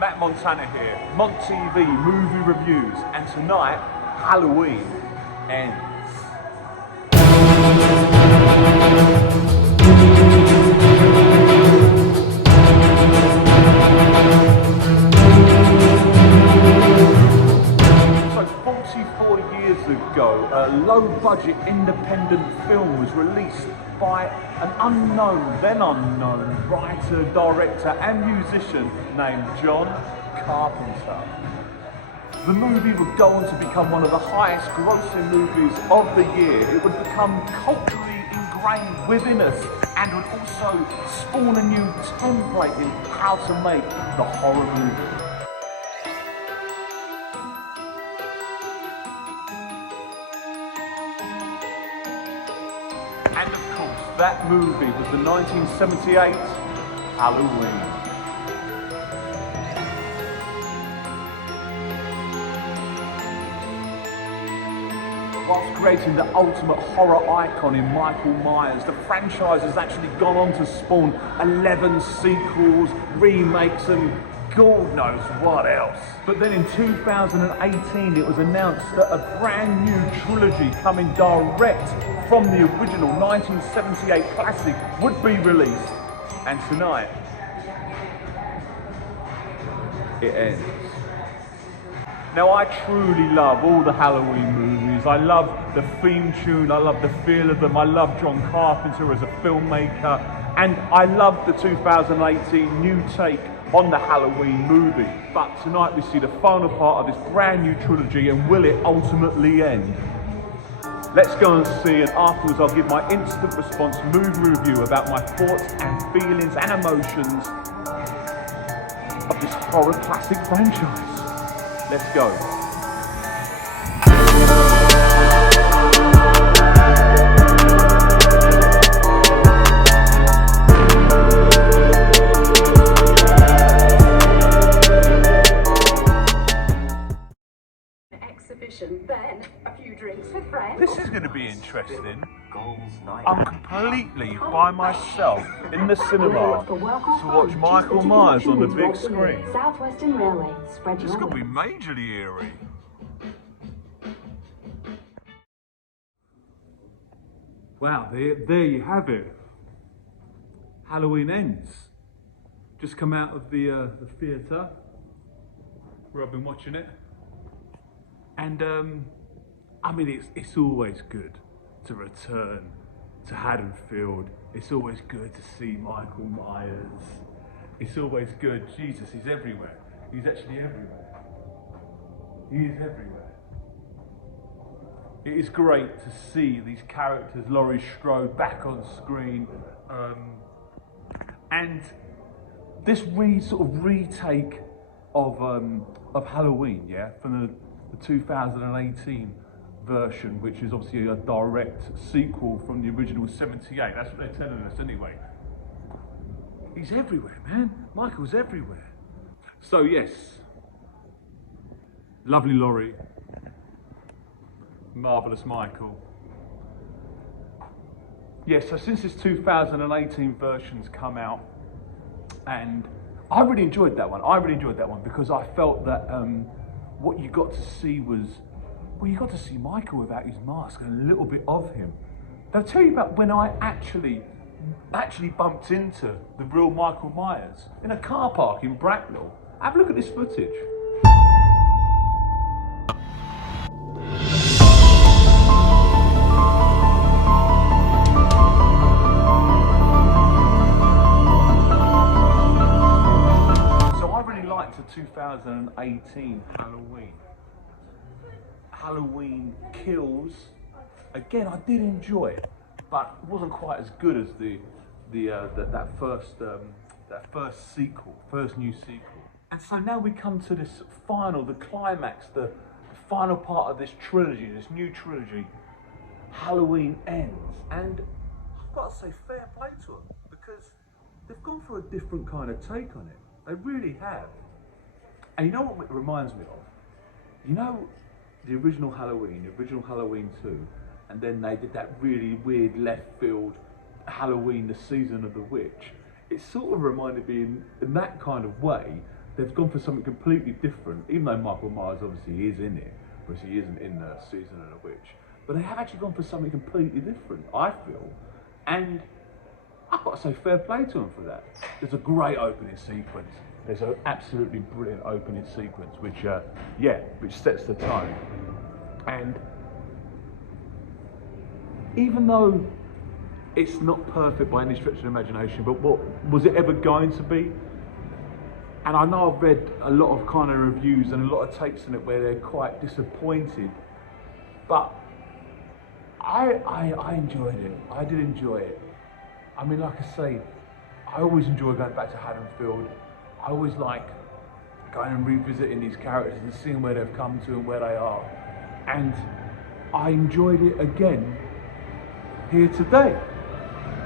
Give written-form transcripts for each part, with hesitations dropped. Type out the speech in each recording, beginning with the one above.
Matt Montana here, Mont TV movie reviews, and tonight, Halloween ends. So 44 years ago, a low-budget independent film was released by an unknown, then unknown, writer, director and musician named John Carpenter. The movie would go on to become one of the highest grossing movies of the year. It would become culturally ingrained within us and would also spawn a new template in how to make the horror movie. And of course, that movie was the 1978 Halloween. Whilst creating the ultimate horror icon in Michael Myers, the franchise has actually gone on to spawn 11 sequels, remakes and God knows what else. But then in 2018 it was announced that a brand new trilogy coming direct from the original 1978 classic would be released. And tonight, it ends. Now I truly love all the Halloween movies. I love the theme tune, I love the feel of them, I love John Carpenter as a filmmaker, and I love the 2018 new take on the Halloween movie. But tonight we see the final part of this brand new trilogy, and will it ultimately end? Let's go and see, and afterwards I'll give my instant response movie review about my thoughts and feelings and emotions of this horror classic franchise. Let's go. Then a few drinks with friends. This is going to be interesting. I'm completely by myself in the cinema to watch Michael Myers on the big screen. Southwestern Railway. Spread This could be majorly eerie. Wow, there you have it. Halloween ends. Just come out of the theatre where I've been watching it. And I mean, it's always good to return to Haddonfield. It's always good to see Michael Myers. It's always good. Jesus, he's everywhere. He's actually everywhere. He is everywhere. It is great to see these characters, Laurie, Strode, back on screen. And this sort of retake of Halloween, yeah, from the 2018 version, which is obviously a direct sequel from the original 78. That's what they're telling us anyway. He's everywhere, man. Michael's everywhere. So yes, lovely Laurie, marvellous Michael. Yeah, so since this 2018 version's come out, and I really enjoyed that one. Because I felt that what you got to see was, well, you got to see Michael without his mask and a little bit of him. I'll tell you about when I actually bumped into the real Michael Myers in a car park in Bracknell. Have a look at this footage. So I really liked the 2018 Halloween. Halloween Kills. Again, I did enjoy it, but it wasn't quite as good as that first new sequel. And so now we come to this the climax, the final part of this trilogy, this new trilogy. Halloween ends, and I've got to say fair play to them, because they've gone for a different kind of take on it. They really have. And you know what it reminds me of? You know, the original Halloween 2, and then they did that really weird left field Halloween, the season of the witch. It sort of reminded me in that kind of way they've gone for something completely different, even though Michael Myers obviously is in it, whereas he isn't in the Season of the Witch. But they have actually gone for something completely different, I feel. And I've got to say fair play to them for that. There's a great opening sequence. There's an absolutely brilliant opening sequence, which sets the tone. And even though it's not perfect by any stretch of the imagination, but what was it ever going to be? And I know I've read a lot of kind of reviews and a lot of takes on it where they're quite disappointed, but I enjoyed it. I did enjoy it. I mean, like I say, I always enjoy going back to Haddonfield. I always like going and revisiting these characters and seeing where they've come to and where they are. And I enjoyed it again here today.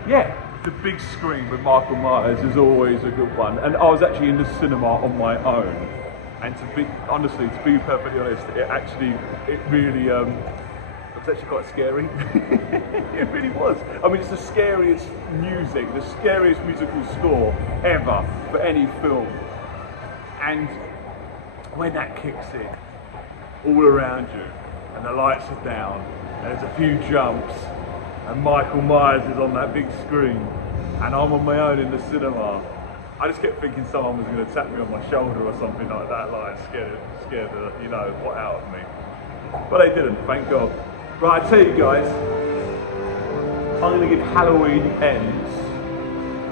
Yeah, the big screen with Michael Myers is always a good one. And I was actually in the cinema on my own. And to be perfectly honest, it really, it was actually quite scary. It really was. I mean, it's the scariest music, the scariest musical score ever for any film. And when that kicks in, all around you, and the lights are down, and there's a few jumps, and Michael Myers is on that big screen, and I'm on my own in the cinema, I just kept thinking someone was going to tap me on my shoulder or something like that, like scared the, what out of me. But they didn't, thank God. Right, I tell you guys, I'm going to give Halloween Ends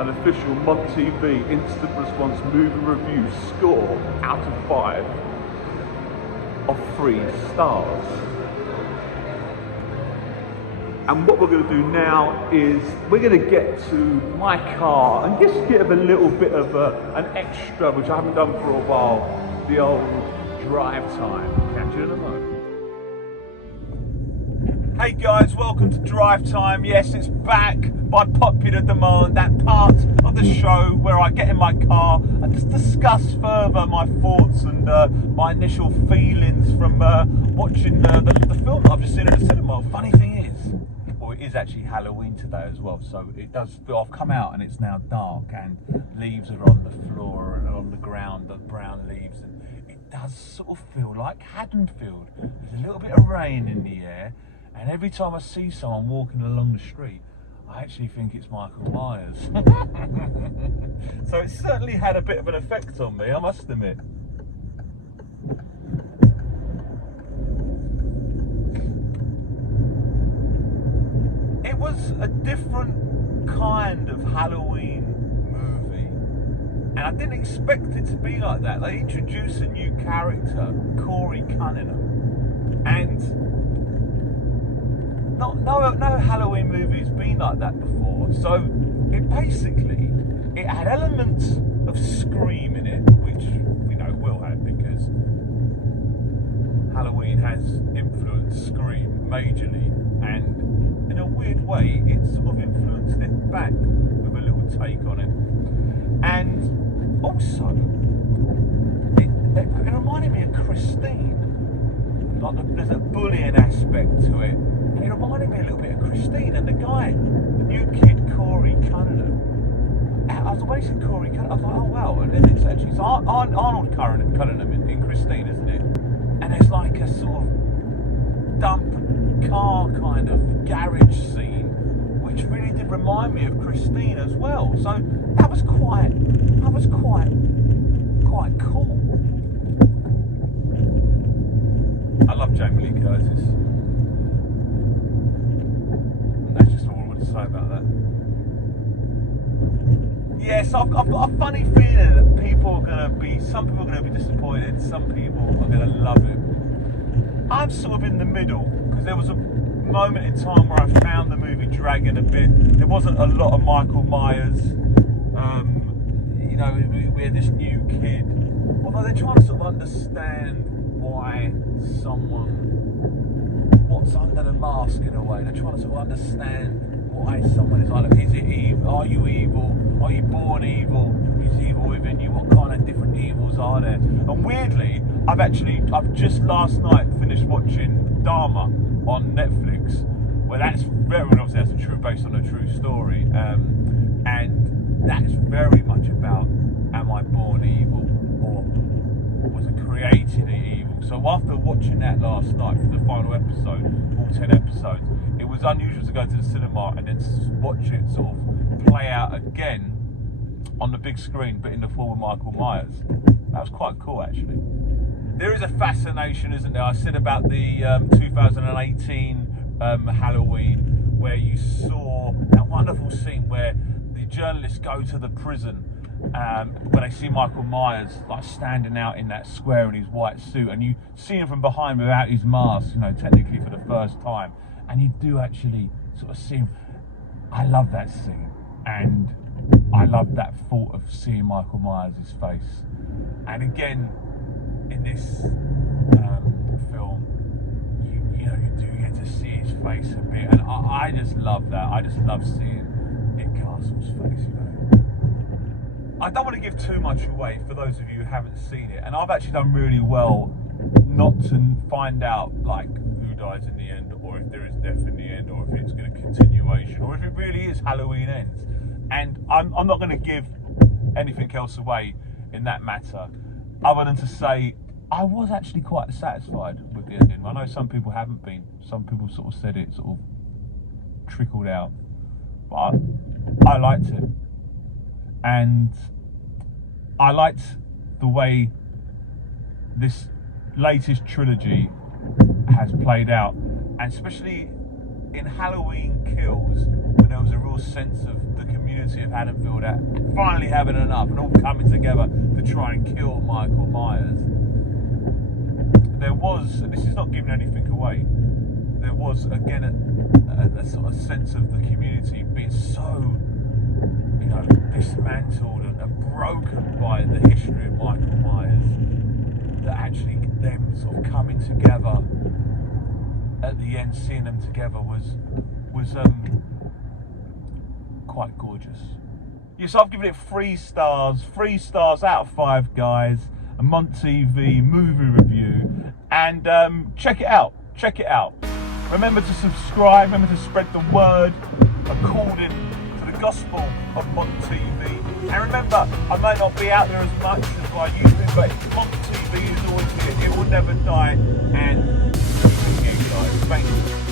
an official Mont TV instant response movie review score out of 5 of 3 stars. And what we're going to do now is we're going to get to my car and just give a little bit of an extra, which I haven't done for a while, the old drive time. Catch you in a moment. Hey guys, welcome to Drive Time. Yes, it's back by popular demand, that part of the show where I get in my car and just discuss further my thoughts and my initial feelings from watching the film that I've just seen in the cinema. Funny thing is, well, it is actually Halloween today as well, so it does feel, I've come out and it's now dark and leaves are on the floor and on the ground, the brown leaves, and it does sort of feel like Haddonfield. There's a little bit of rain in the air. And every time I see someone walking along the street, I actually think it's Michael Myers. So it certainly had a bit of an effect on me, I must admit. It was a different kind of Halloween movie. And I didn't expect it to be like that. They introduced a new character, Corey Cunningham. And no Halloween movie's been like that before. So it had elements of Scream in it, which will have, because Halloween has influenced Scream majorly, and in a weird way it sort of influenced it back with a little take on it. And also it reminded me of Christine. Like there's a bullying aspect to it. And it reminded me a little bit of Christine, and the new kid, Corey Cunningham. I was waiting for Corey Cunningham, I was like, oh wow, and then it's Arnold Cunningham in Christine, isn't it? And there's like a sort of dump car kind of garage scene, which really did remind me of Christine as well. So that was quite cool. I love Jamie Lee Curtis. That's just all I want to say about that. Yes, I've got a funny feeling that some people are going to be disappointed, some people are going to love it. I'm sort of in the middle, because there was a moment in time where I found the movie dragging a bit. There wasn't a lot of Michael Myers. We're this new kid. Although they're trying to sort of understand what's under the mask in a way. They're trying to sort of understand why someone is like, is it evil? Are you evil? Are you born evil? Is evil within you? What kind of different evils are there? And weirdly, I've just last night finished watching Dharma on Netflix, where that's based on a true story, and that's very much about, am I born evil, or utterly evil. So after watching that last night for the final episode, all 10 episodes, it was unusual to go to the cinema and then watch it sort of play out again on the big screen, but in the form of Michael Myers. That was quite cool, actually. There is a fascination, isn't there? I said about the 2018 Halloween, where you saw that wonderful scene where the journalists go to the prison when they see Michael Myers like standing out in that square in his white suit, and you see him from behind without his mask, you know, technically for the first time, and you do actually sort of see him. I love that scene, and I love that thought of seeing Michael Myers' face. And again, in this film, you know, you do get to see his face a bit, and I just love that. I just love seeing Nick Castle's face, you know. I don't want to give too much away for those of you who haven't seen it, and I've actually done really well not to find out like who dies in the end, or if there is death in the end, or if it's going to continuation, or if it really is Halloween Ends. And I'm not going to give anything else away in that matter, other than to say I was actually quite satisfied with the ending. I know some people haven't been. Some people sort of said it sort of trickled out, but I liked it. And I liked the way this latest trilogy has played out, and especially in Halloween Kills, when there was a real sense of the community of Haddonfield finally having enough and all coming together to try and kill Michael Myers. There was, and this is not giving anything away, there was again a sort of sense of the community being so, you know, dismantled and broken by the history of Michael Myers, that actually them sort of coming together at the end, seeing them together was quite gorgeous. Yes, I've given it 3 stars out of 5, guys. A Mont TV movie review, and check it out. Remember to subscribe. Remember to spread the word according to the gospel of Mont TV. And remember, I may not be out there as much as I used to, but Mont TV is always here. It will never die. And again, guys, thank you.